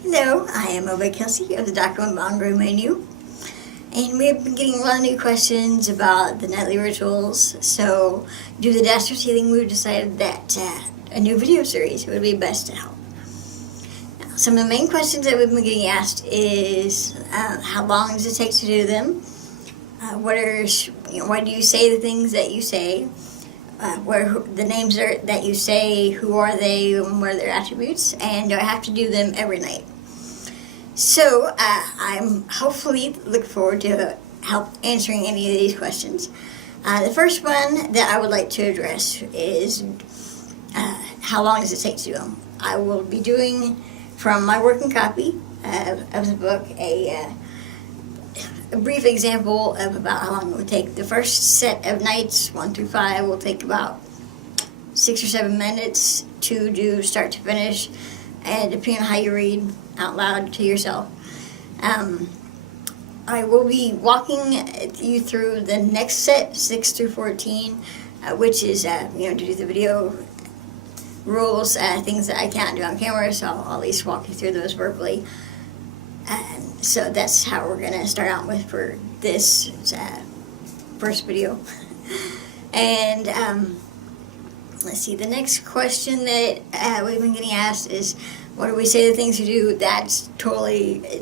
Hello, I am Ahrimani Kelsey of the Document Angra Mainyu, and we've been getting a lot of new questions about the nightly rituals. So, due to the dastard healing, we've decided that a new video series would be best to help. Now, some of the main questions that we've been getting asked is how long does it take to do them? Why do you say the things that you say? Where the names are that you say, who are they, and what are their attributes, and do I have to do them every night? So I'm hopefully looking forward to help answering any of these questions. The first one that I would like to address is how long does it take to do them? I will be doing from my working copy of the book a brief example of about how long it would take. The first set of nights, 1 through 5, will take about 6 or 7 minutes to do start to finish, and depending on how you read out loud to yourself. I will be walking you through the next set, 6 through 14, which is, to do the video rules, things that I can't do on camera, so I'll at least walk you through those verbally. So that's how we're going to start out with for this first video. And let's see, the next question that we've been getting asked is, what do we say the things you do? That's totally a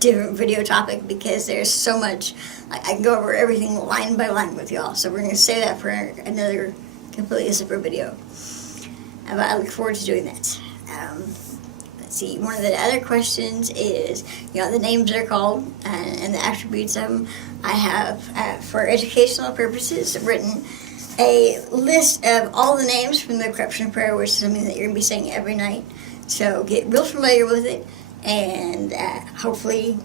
different video topic because there's so much. I can go over everything line by line with y'all, so we're going to save that for another completely separate video. But I look forward to doing that. See, one of the other questions is, the names they're called and the attributes of them. I have, for educational purposes, written a list of all the names from the corruption prayer, which is something that you're going to be saying every night. So get real familiar with it, and hopefully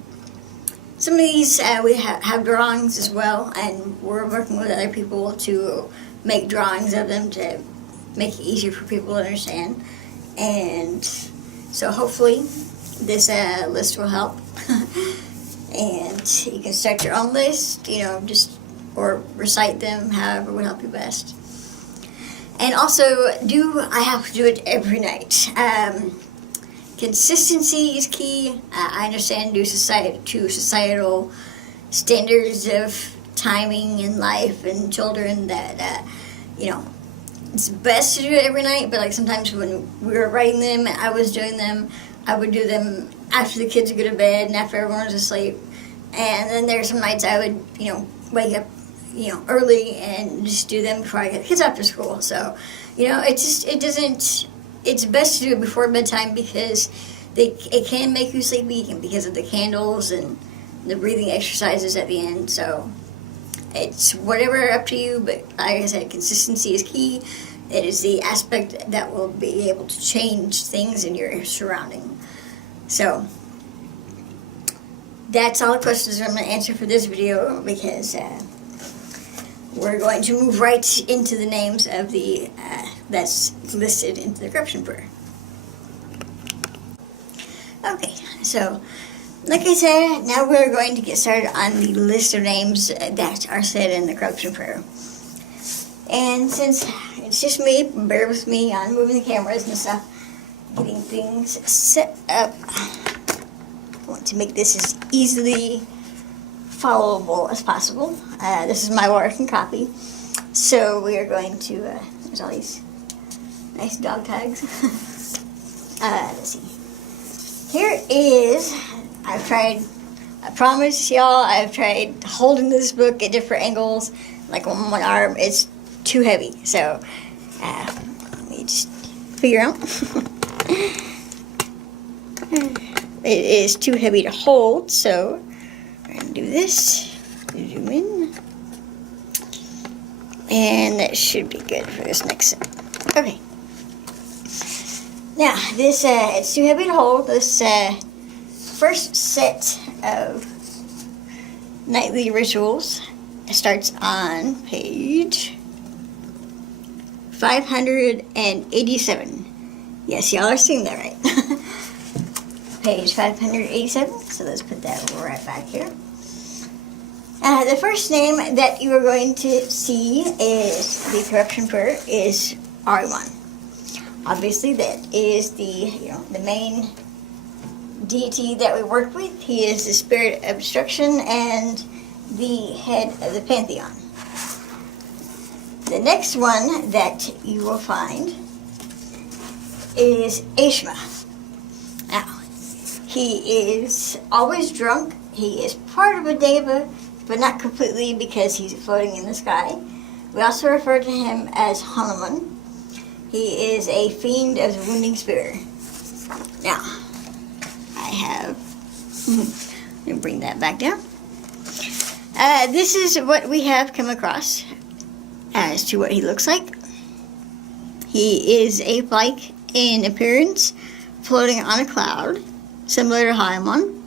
some of these we have drawings as well, and we're working with other people to make drawings of them to make it easier for people to understand. And so hopefully this list will help. And you can start your own list, or recite them, however would help you best. And also, do I have to do it every night? Consistency is key. I understand due to societal standards of timing in life and children that, it's best to do it every night, but sometimes when we were writing them and I was doing them, I would do them after the kids would go to bed and after everyone was asleep. And then there's some nights I would, wake up, early and just do them before I get the kids after school. So, it's best to do it before bedtime because it can make you sleepy because of the candles and the breathing exercises at the end. So it's whatever up to you, but like I said, consistency is key. It is the aspect that will be able to change things in your surrounding. So that's all the questions I'm going to answer for this video because we're going to move right into the names of the that's listed into the corruption prayer. Okay, so like I said, now we're going to get started on the list of names that are said in the corruption prayer. And since it's just me, bear with me on moving the cameras and stuff, getting things set up. I want to make this as easily followable as possible. This is my working copy. So we are going to, there's all these nice dog tags. Let's see. Here is, I promise y'all, I've tried holding this book at different angles. Like on one arm, it's too heavy. So, let me just figure out. It is too heavy to hold, so we're going to do this. Zoom in. And that should be good for this next set. Okay. Now, this, it's too heavy to hold. This, first set of nightly rituals starts on page 587. Yes, y'all are seeing that right. Page 587. So let's put that right back here. The first name that you are going to see is the corruption prayer is Ahrimani. Obviously, that is the main deity that we work with. He is the spirit of destruction and the head of the pantheon. The next one that you will find is Ashemaogha. Now, he is always drunk. He is part of a deva, but not completely because he's floating in the sky. We also refer to him as Hanuman. He is a fiend of the wounding spear. Now, I have... let me bring that back down. This is what we have come across as to what he looks like. He is ape-like in appearance, floating on a cloud, similar to Hanuman.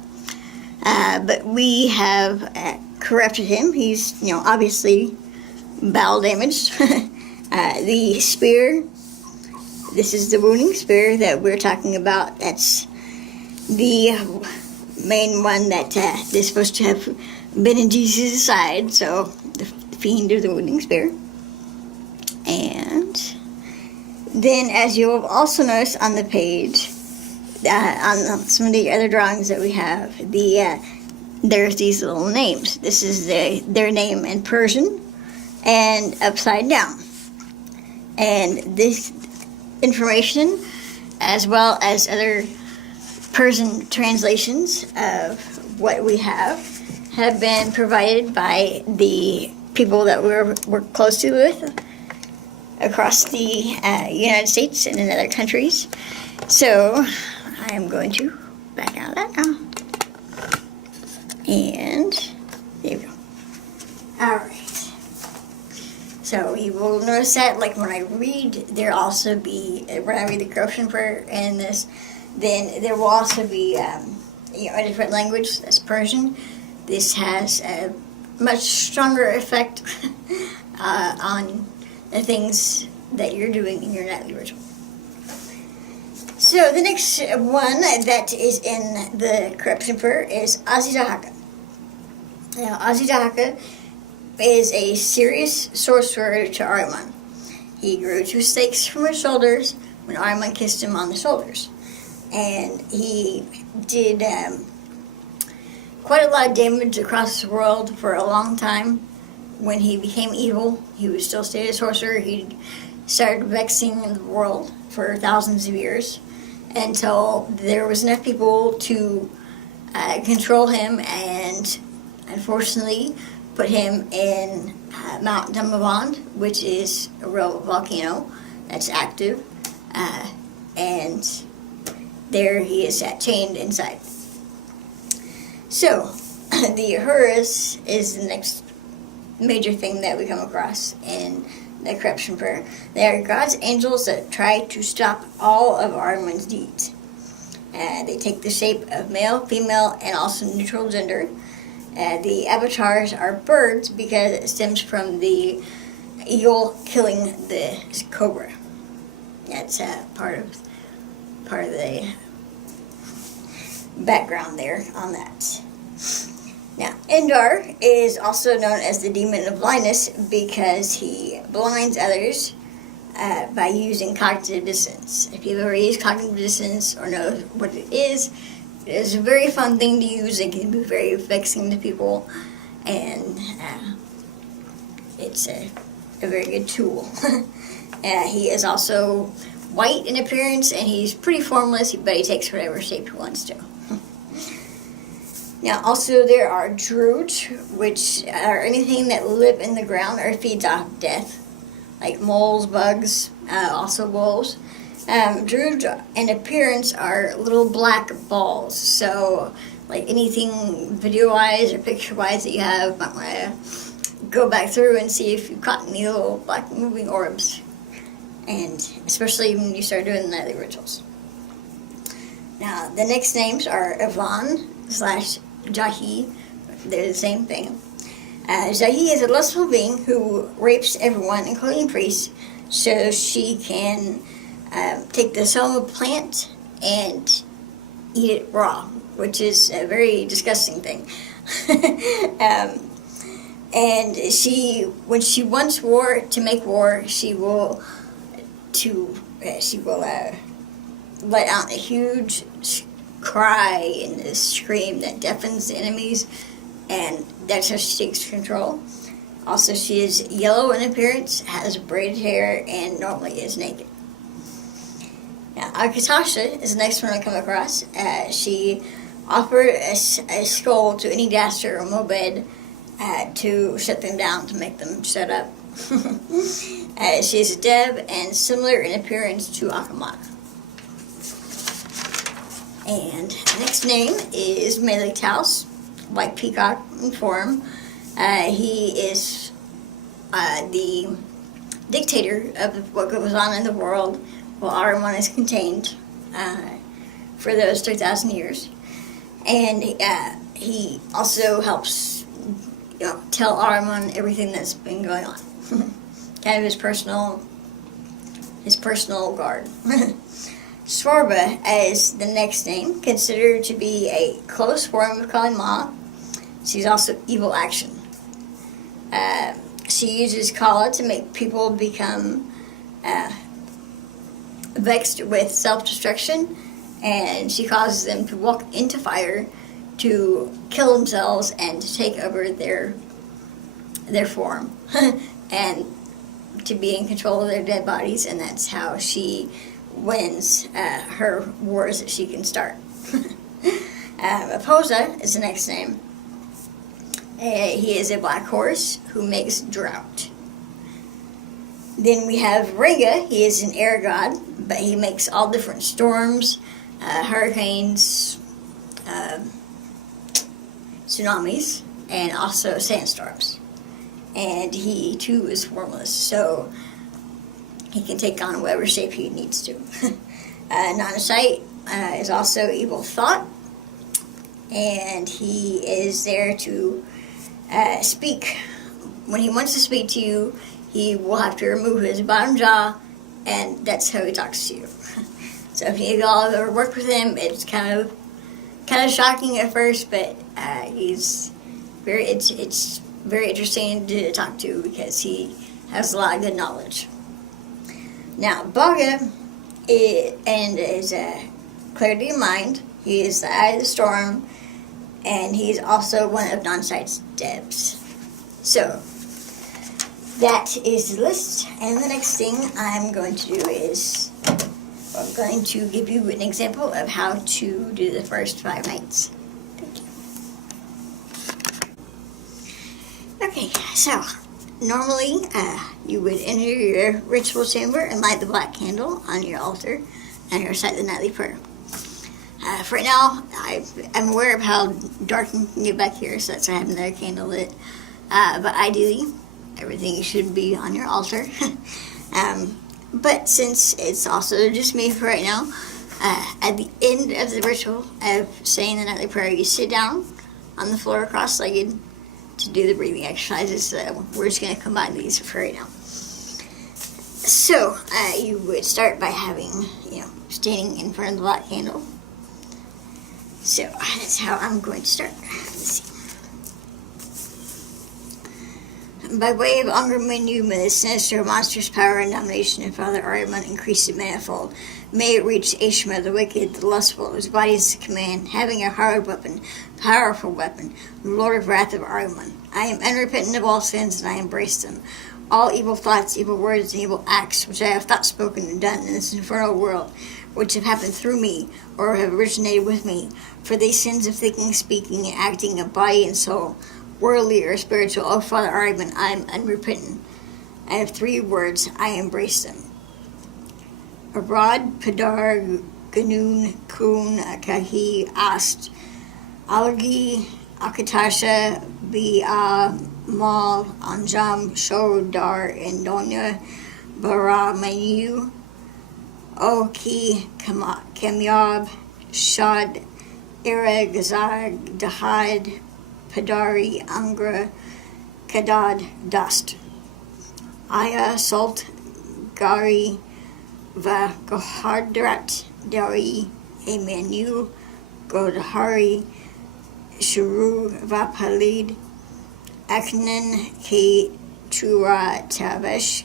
But we have corrupted him. He's, obviously battle damaged. The spear, this is the wounding spear that we're talking about. That's the main one that is supposed to have been in Jesus' side, so the fiend of the wounding spear. And then, as you will also notice on the page, on some of the other drawings that we have, there's these little names. This is their name in Persian and upside down. And this information, as well as other Persian translations of what we have been provided by the people that we're closely with across the United States and in other countries. So I am going to back out of that now. And there we go. Alright. So you will notice that, like, when I read, there'll also be, when I read the corruption prayer and this, then there will also be a different language, that's Persian. This has a much stronger effect on the things that you're doing in your nightly ritual. So the next one that is in the corruption prayer is Ashemaogha. Now, Ashemaogha is a serious sorcerer to Ahriman. He grew 2 stakes from his shoulders when Ahriman kissed him on the shoulders. And he did quite a lot of damage across the world for a long time. When he became evil, he would still stay a sorcerer. He started vexing the world for thousands of years until there was enough people to control him and, unfortunately, put him in Mount Damavand, which is a real volcano that's active, and there he is chained inside. So, the Ahuras is the next major thing that we come across in the corruption prayer. They are God's angels that try to stop all of Ahriman's deeds. They take the shape of male, female, and also neutral gender. The avatars are birds because it stems from the eagle killing the cobra. That's part of the background there on that. Now, Endar is also known as the demon of blindness because he blinds others by using cognitive dissonance. If you've ever used cognitive dissonance or know what it is a very fun thing to use. It can be very vexing to people, and it's a very good tool. He is also white in appearance, and he's pretty formless, but he takes whatever shape he wants to. Now, also there are Druids, which are anything that live in the ground or feeds off death, like moles, bugs, also wolves. Druids in appearance are little black balls, so like anything video-wise or picture-wise that you have, might want to go back through and see if you've caught any little black moving orbs, and especially when you start doing the nightly rituals. Now, the next names are Ivan/Jahi. They're the same thing. Jahi is a lustful being who rapes everyone, including priests, so she can take the soma plant and eat it raw, which is a very disgusting thing. And she, when she wants war to make war, she will let out a huge cry and this scream that deafens the enemies, and that's how she takes control. Also, she is yellow in appearance, has braided hair, and normally is naked. Now, Akatasha is the next one I come across. She offered a skull to any Daster or Mobed to shut them down, to make them shut up. She is a Deb and similar in appearance to Ahrimani. And the next name is Melee Taos, white peacock in form. He is the dictator of what goes on in the world while Ahrimani is contained for those 3,000 years. And he also helps tell Ahrimani everything that's been going on. Kind of his personal guard. Swarba as the next name, considered to be a close form of Kali Ma. She's also evil action. She uses Kala to make people become vexed with self-destruction, and she causes them to walk into fire, to kill themselves, and to take over their form, and to be in control of their dead bodies, and that's how she wins her wars that she can start. Aposa is the next name. He is a black horse who makes drought. Then we have Rega. He is an air god, but he makes all different storms, hurricanes, tsunamis, and also sandstorms. And he too is formless, so he can take on whatever shape he needs to. Nanashite is also evil thought, and he is there to speak. When he wants to speak to you, he will have to remove his bottom jaw, and that's how he talks to you. So if you all have ever worked with him, it's kind of shocking at first, but it's very interesting to talk to because he has a lot of good knowledge. Now, Baga is a clarity of mind. He is the eye of the storm, and he's also one of Nonsight's Debs. So, that is the list, and the next thing I'm going to do is I'm going to give you an example of how to do the first 5 nights. Thank you. Okay, so normally you would enter your ritual chamber and light the black candle on your altar and recite the nightly prayer. For right now, I'm aware of how dark it can get back here, so that's why I have another candle lit. But ideally, everything should be on your altar. But since it's also just me for right now, at the end of the ritual of saying the nightly prayer, you sit down on the floor cross-legged to do the breathing exercises. So we're just going to combine these for right now. So you would start by standing in front of the black candle. So that's how I'm going to start. Let's see. By way of Angra, Mainyu, may the sinister, monstrous power and domination of Father Ahrimani increase it manifold. May it reach Ashemaogha, the wicked, the lustful, whose body is the command, having a hard weapon, powerful weapon, Lord of wrath of Ahrimani. I am unrepentant of all sins, and I embrace them. All evil thoughts, evil words, and evil acts, which I have thought, spoken, and done in this infernal world, which have happened through me, or have originated with me, for these sins of thinking, speaking, and acting of body and soul, worldly or spiritual, O Father Ahrimani, I am unrepentant. I have 3 words, I embrace them. Arad, Padar, Ganun, Kun, Kahi, Ast, Algi, Akatasha, Bi'a, Mal, Anjam, Shodar, Indonya, Bara, Mainyu, Oki, Kamyab, Shad, Ira, Gazag, Dahad, Padari, Angra, Kadad, Dust. Aya, Salt, Gari, Va, Gohardrat, Dari, Mainyu, Godhari, Shuru, Vapalid, Aknan, K. Chura, Tavesh,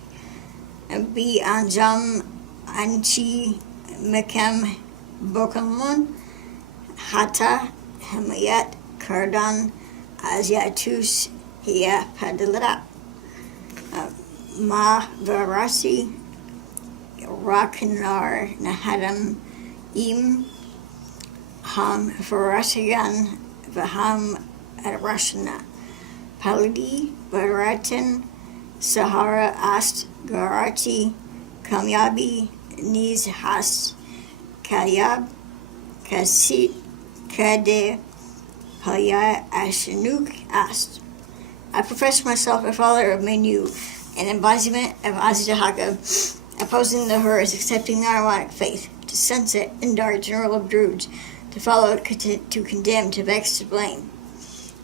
B. Anjam, Anchi, Mekem, Bokamon, Hata Hamayat Kardan Asiatus Hia Padilata Ma Varasi Rakanar Nahadam Im Ham Varasigan Vaham Rashana Paladi Baratan Sahara Ast Garati Kamyabi Niz Has Kayab Kasit Kade Paya Ashenuk Ast. I profess myself a follower of Mainyu, an embodiment of Ashemaogha, opposing the Hers, accepting the Ahrimani faith, to sunset Indar, general of Druids, to follow, to condemn, to vex, to blame.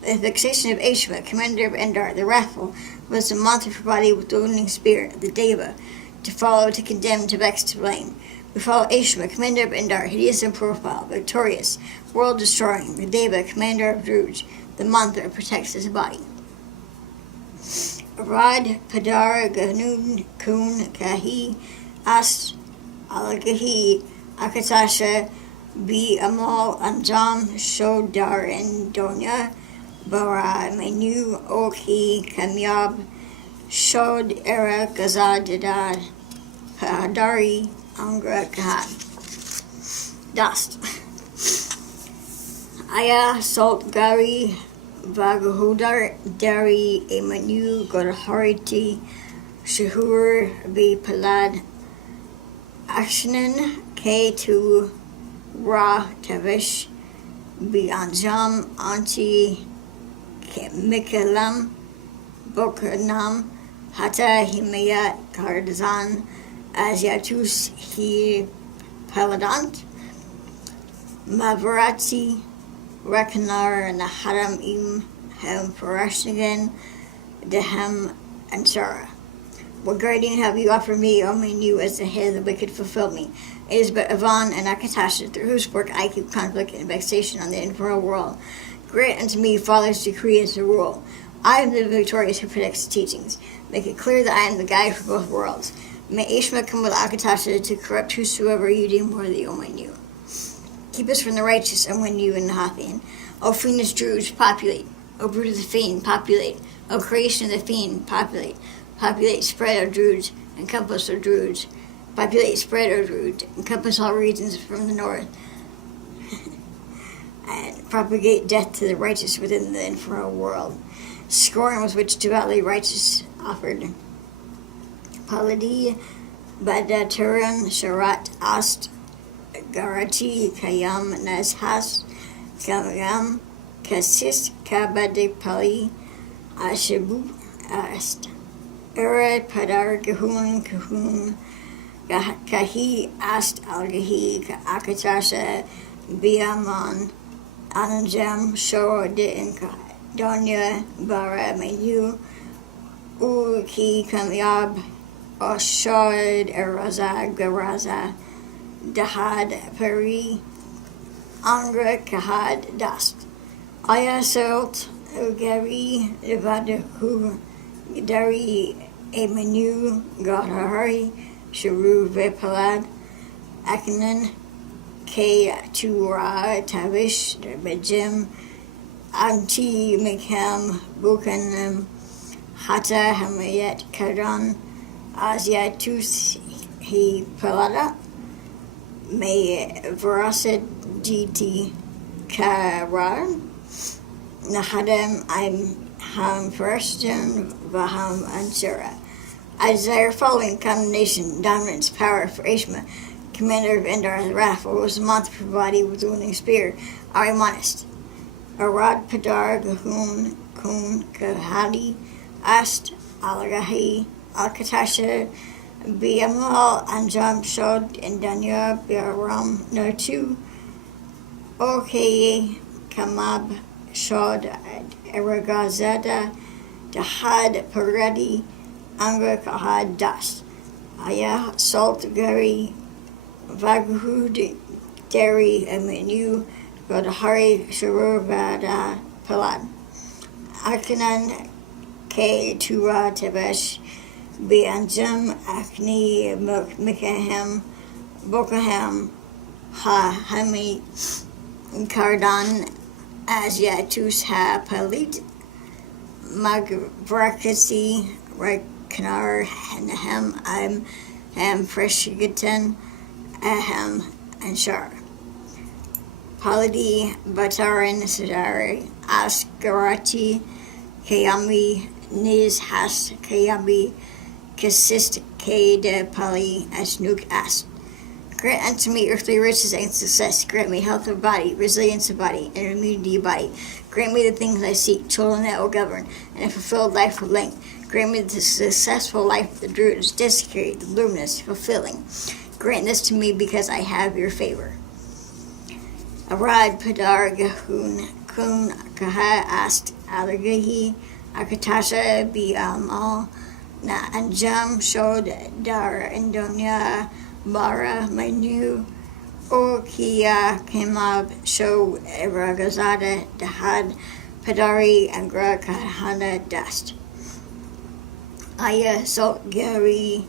The vexation of Ashemaogha, commander of Indar, the wrathful, was the mantra for body with the wounding spear, the Deva, to follow, to condemn, to vex, to blame. We follow Ashemaogha, commander of Indar, hideous in profile, victorious, world-destroying, the Deva, commander of Druids, the mantra protects his body. Rad Padar Ganun Kun Kahi Ast Algahi Akatasha Bi Amal Anjam Shodar and Donya Bara Mainyu Oki Kamyab Shod Era Gazadadad Pahadari Angra Kahad Dust Aya Salt Gari Vagahudar Dari Emanu Godhariti Shahur B Palad Akshanan K2 Ra Tavish B Anjam Anti Mikalam Bokanam Hata Himayat Kardazan Asiatus Hi Paladant Mavarati Rakanar and the Haram Im Hem Parashnagan Dehem and Sarah. What guardian have you offered me, O Mainyu, as the head of the wicked fulfill me? It is but Avan and Akatasha, through whose work I keep conflict and vexation on the infernal world. Grant unto me Father's decree as the rule. I am the victorious who predicts the teachings. Make it clear that I am the guide for both worlds. May Ashemaogha come with Akatasha to corrupt whosoever you deem worthy, O Mainyu. Keep us from the righteous, O Mainyu and the Hathian. O fiendish Druids, populate. O brood of the fiend, populate. O creation of the fiend, populate. Populate, spread, O Druids, encompass, O Druids. Populate, spread, O Druids, encompass all regions from the north. And propagate death to the righteous within the infernal world. Scorn with which devoutly righteous offered. Paladi, Badaturan, Sharat, Ast, Garati Kayam Nazhas Kamayam Kasis Kabade Pali Ashebu Ast Era Padar Kahun Kahi Ast Algahi Akatasha Biaman Ananjam Shor de Inka Donya Bara Mainyu Uki Kamyab Oshod Eraza Garaza Dahad Peri Angra Kahad Dust Aya Salt Ugari Devadahu Dari Emanu Gadahari Sharu Vepalad Akanan K Tura Tavish Bejim Anti Mikam Bukanam Hata Hamayat Karan Asiatus He Palada May Verasid GT Karan Nahadam I'm Ham Preston Vaham Ansura. I desire following condemnation, dominance, power for Ashemaogha, commander of Indar the Wrathful, was the month for body with the wounding spear, Ahrimanist. Arad Padar Gahun Kun Kahadi Ast Alagahi Alkatasha Biamal Anjam Shod and Danya Biaram Nartu Okaye Kamab Shod Eragazada Dahad Paradi Angra Kahad Dust Aya Salt Gari Vaghud Dari Aminu Godhari Shuruvada Palad Akanan K Tura Tevesh Bianjam Akni Mikahem Bokaham Ha Hami Cardan Asiatus ha palit Magvrakasi Rakanar Nahem I'm Ham Freshigitan Ahem Anshar Paladi Bataran Sadari Askarati Kayami Niz Has Kayami Kasist Kade Pali Asnuk Ast. Grant unto me earthly riches and success. Grant me health of body, resilience of body, and immunity of body. Grant me the things I seek, children that will govern, and a fulfilled life of length. Grant me the successful life the Druids desecrate, the luminous, fulfilling. Grant this to me because I have your favor. Arad Padar Gahun Kun Kaha Ast Alagahi Akatasha Bi Amal Na Anjam Shod Dar Indonya Bara Mainyu Okia Kemab Sho Ragazada Dahad Padari Angra Kahana Dust Aya Salt Gary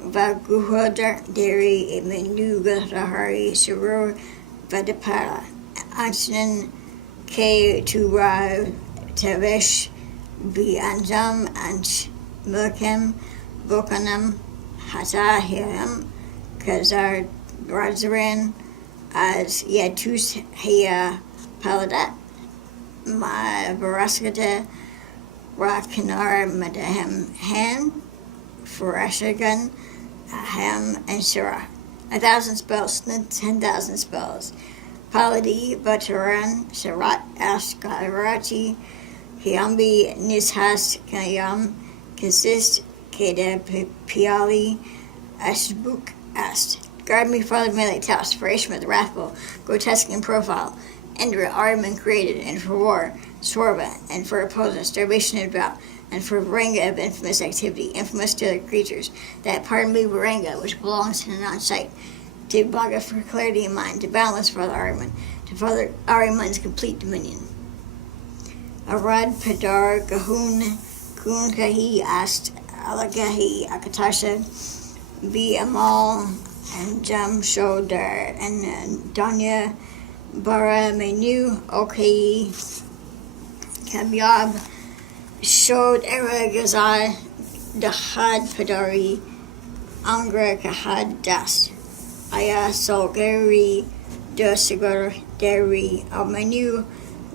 Vaguhodar Dairy Menu Gahari Shiro Vadapara Anshnan K Tura Tavesh Bi Anjam Anch Milkem Bokanam Hatahiram Kazar Razaran as Yatus Hea Paladat Ma Varaskata Rakanar Madahem Han Farashagan Ahem and Shara 1,000 spells, 10,000 spells. Paladi Bataran Sharat Askarati Hiambi Nishas Kayam Consist Keda Piali Ashbuk asked, guard me, Father Melee Taos, for Ashemaogha the Wrathful, grotesque in profile, Angra, Ahrimani created, and for war, Swarba, and for opposing, starvation and drought, and for Varanga of infamous activity, infamous to other creatures, that pardon me Varanga, which belongs to the non-sight, to Baga for clarity of mind, to boundless Father Ahrimani, to Father Ahrimani's complete dominion. Arad Padar Gahun Kunkahi asked, Alagahi Akatasha, Bi Amal and Jam Shodar and Danya Bara Mainyu Okay Kabyab Shod Era Gazai Dahad Padari Angra Kahad Das Aya Solgari Dosigar Dari Almanu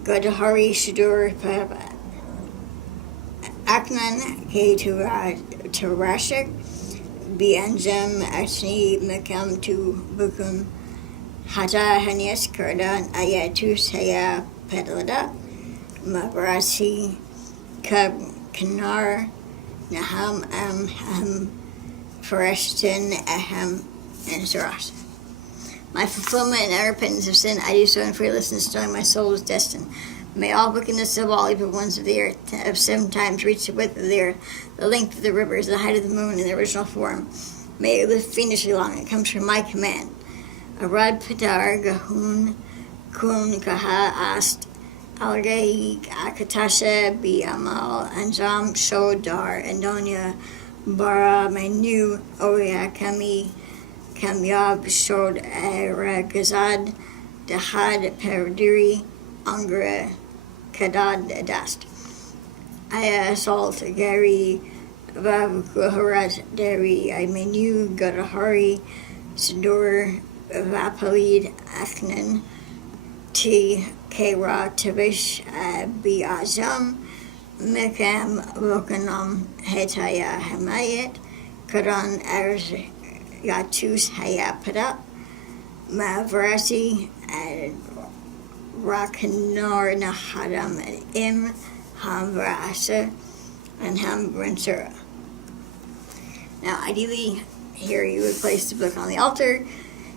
Gadahari Shadur Paba Aknan K Turashik Bianjam Asni Makam tu Bukum Hata Hanyas Kardan Ayatus Haya Pedlada Mabrasi Kab Kanar Naham Ham Fareshtin Aham and Saras. My fulfillment and repentance of sin, I do so in fearlessness, knowing my soul is destined. May all wickedness of all evil ones of the earth of 7 times reach the width of the earth, the length of the rivers, the height of the moon in the original form. May it live fiendishly long. It comes from my command. Arad Padar Gahun Kun Kaha Ast Algahi Akatasha Bi Amal Anjam Shodar Andonia Bara Mainyu Oya Kami Kamyab Shod Ragazad Dahad Paradiri Angra Kadad Dast Aya Salt Gary Vavukuharat Dari Mainyu Gadahari Sidor Vapalid Aknan T Kra Tavish Biazam Mekam Vokanam Hetaya Hamayet Karan Arz Yatus Hayapada Mavrasi Rakanor Nahadam Im Hamvrasa and Hambransura. Now, ideally, here you would place the book on the altar,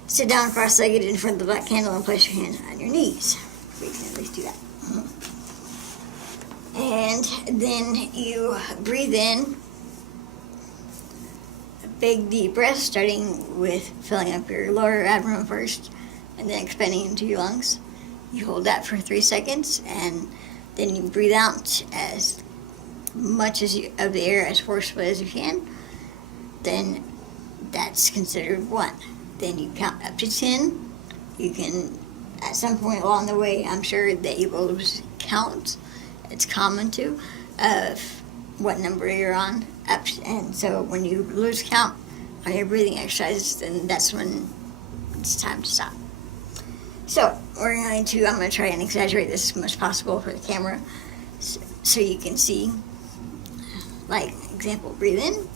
sit down cross-legged in front of the black candle, and place your hands on your knees. We can at least do that. And then you breathe in a big deep breath, starting with filling up your lower abdomen first, and then expanding into your lungs. You hold that for 3 seconds, and then you breathe out as much of the air as forcefully as you can. Then that's considered 1. Then you count up to 10. You can at some point along the way, I'm sure that you will lose count. It's common to of what number you're on. And so when you lose count on your breathing exercises, then that's when it's time to stop. So I'm going to try and exaggerate this as much as possible for the camera so you can see. Like, example, breathe in.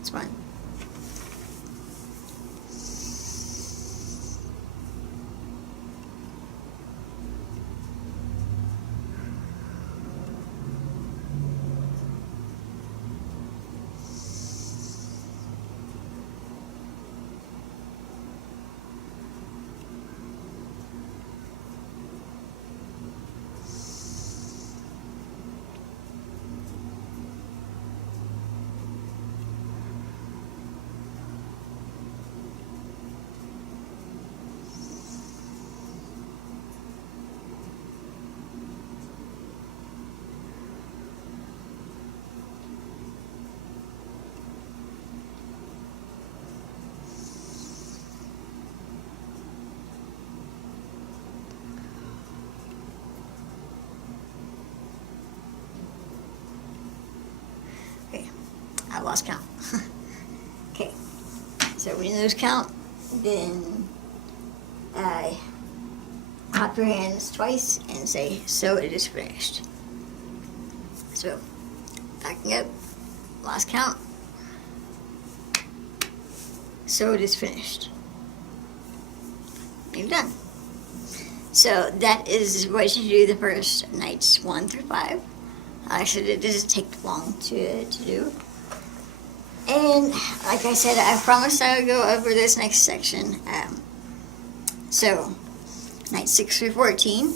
It's fine. I lost count. Okay, so when you lose count, then clap your hands twice and say, "So it is finished." So, backing up, lost count. So it is finished. You're done. So that is what you do the first nights 1 through 5. Actually, it doesn't take long to do. And like I said, I promised I would go over this next section. So, night 6 through 14,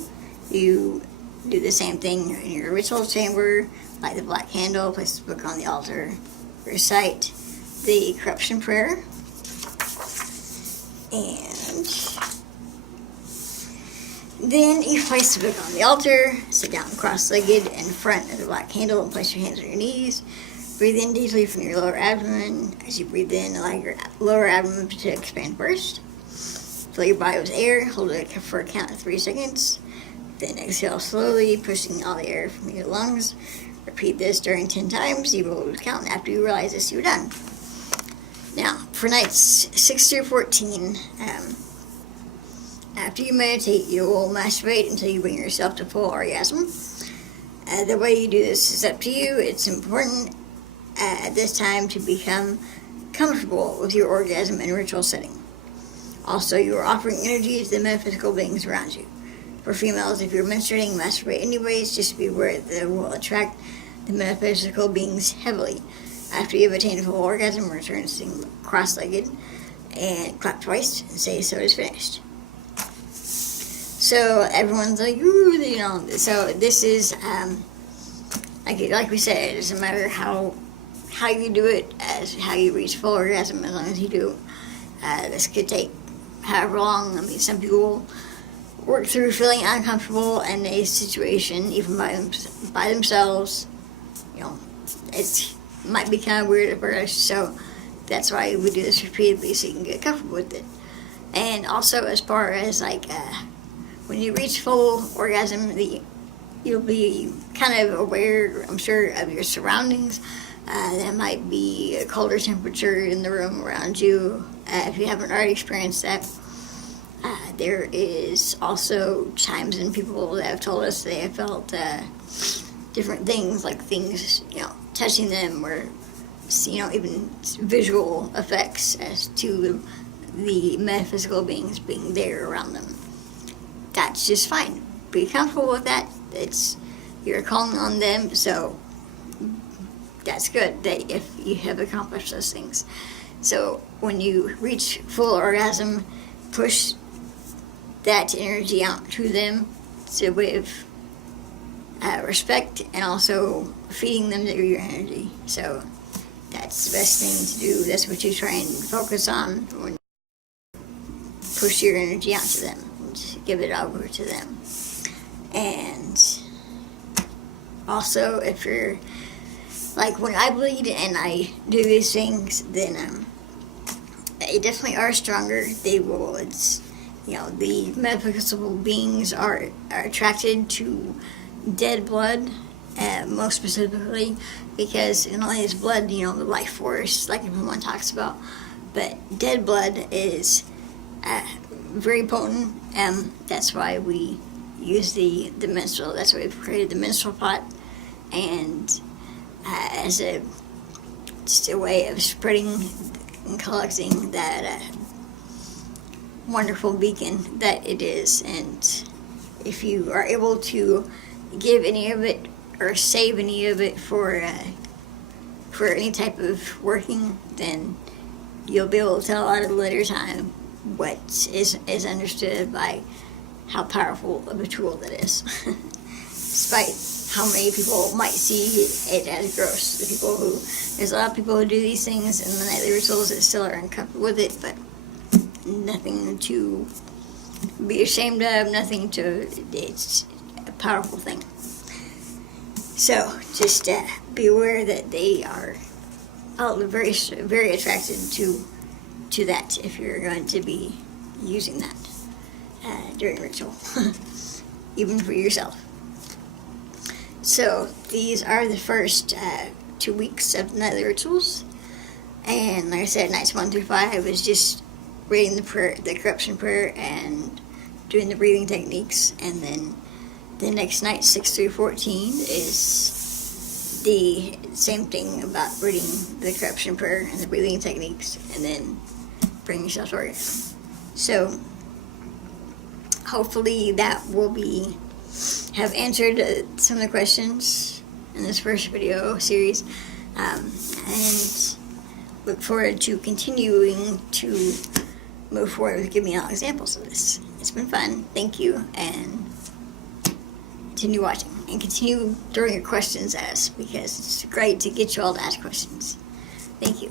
you do the same thing. You're in your ritual chamber, light the black candle, place the book on the altar, recite the corruption prayer, and then you place the book on the altar, sit down cross-legged in front of the black candle, and place your hands on your knees. Breathe in deeply from your lower abdomen. As you breathe in, allow your lower abdomen to expand first. Fill your body with air. Hold it for a count of 3 seconds. Then exhale slowly, pushing all the air from your lungs. Repeat this during 10 times. You will lose count. After you realize this, you're done. Now, for nights 6 through 14, after you meditate, you will masturbate until you bring yourself to full orgasm. The way you do this is up to you. It's important at this time to become comfortable with your orgasm and ritual setting. Also, you are offering energy to the metaphysical beings around you. For females, if you're menstruating, masturbate anyways, just be aware that it will attract the metaphysical beings heavily. After you've attained a full orgasm, return to sitting cross-legged and clap twice and say, "So it is finished." So everyone's like, "Ooh," you know. So this is, like we said, it doesn't matter how you do it, as how you reach full orgasm, as long as you do. This could take however long. I mean, some people work through feeling uncomfortable in a situation, even by themselves. You know, it might be kind of weird at first, so that's why we do this repeatedly, so you can get comfortable with it. And also, as far as when you reach full orgasm, you'll be kind of aware, I'm sure, of your surroundings. There might be a colder temperature in the room around you. If you haven't already experienced that, there is also times in people that have told us they have felt different things, like things, touching them, or, even visual effects as to the metaphysical beings being there around them. That's just fine. Be comfortable with that. You're calling on them, so that's good that if you have accomplished those things. So when you reach full orgasm, push that energy out to them. It's a way of respect and also feeding them your energy. So that's the best thing to do. That's what you try and focus on when you push your energy out to them. Just give it over to them. And Also, if you're like when I bleed and I do these things, then they definitely are stronger. They will. It's the metaphysical beings are attracted to dead blood, most specifically, because not only is blood, the life force, like everyone talks about, but dead blood is very potent. That's why we use the menstrual. That's why we've created the menstrual pot, and as just a way of spreading and collecting that wonderful beacon that it is. And if you are able to give any of it or save any of it for any type of working, then you'll be able to tell at a later time what is understood by how powerful of a tool that is. Despite how many people might see it as gross. There's a lot of people who do these things in the nightly rituals that still are uncomfortable with it, but nothing to be ashamed of, it's a powerful thing. So just be aware that they are all very, very attracted to that if you're going to be using that during ritual, even for yourself. So these are the first 2 weeks of the nightly rituals, and like I said, nights 1 through 5 is just reading the prayer, the corruption prayer, and doing the breathing techniques. And then the next night, 6 through 14, is the same thing about reading the corruption prayer and the breathing techniques, and then bring yourself to orgasm. So hopefully that will have answered some of the questions in this first video series, and look forward to continuing to move forward with giving out examples of this. It's been fun. Thank you, and continue watching and continue throwing your questions at us, because it's great to get you all to ask questions. Thank you.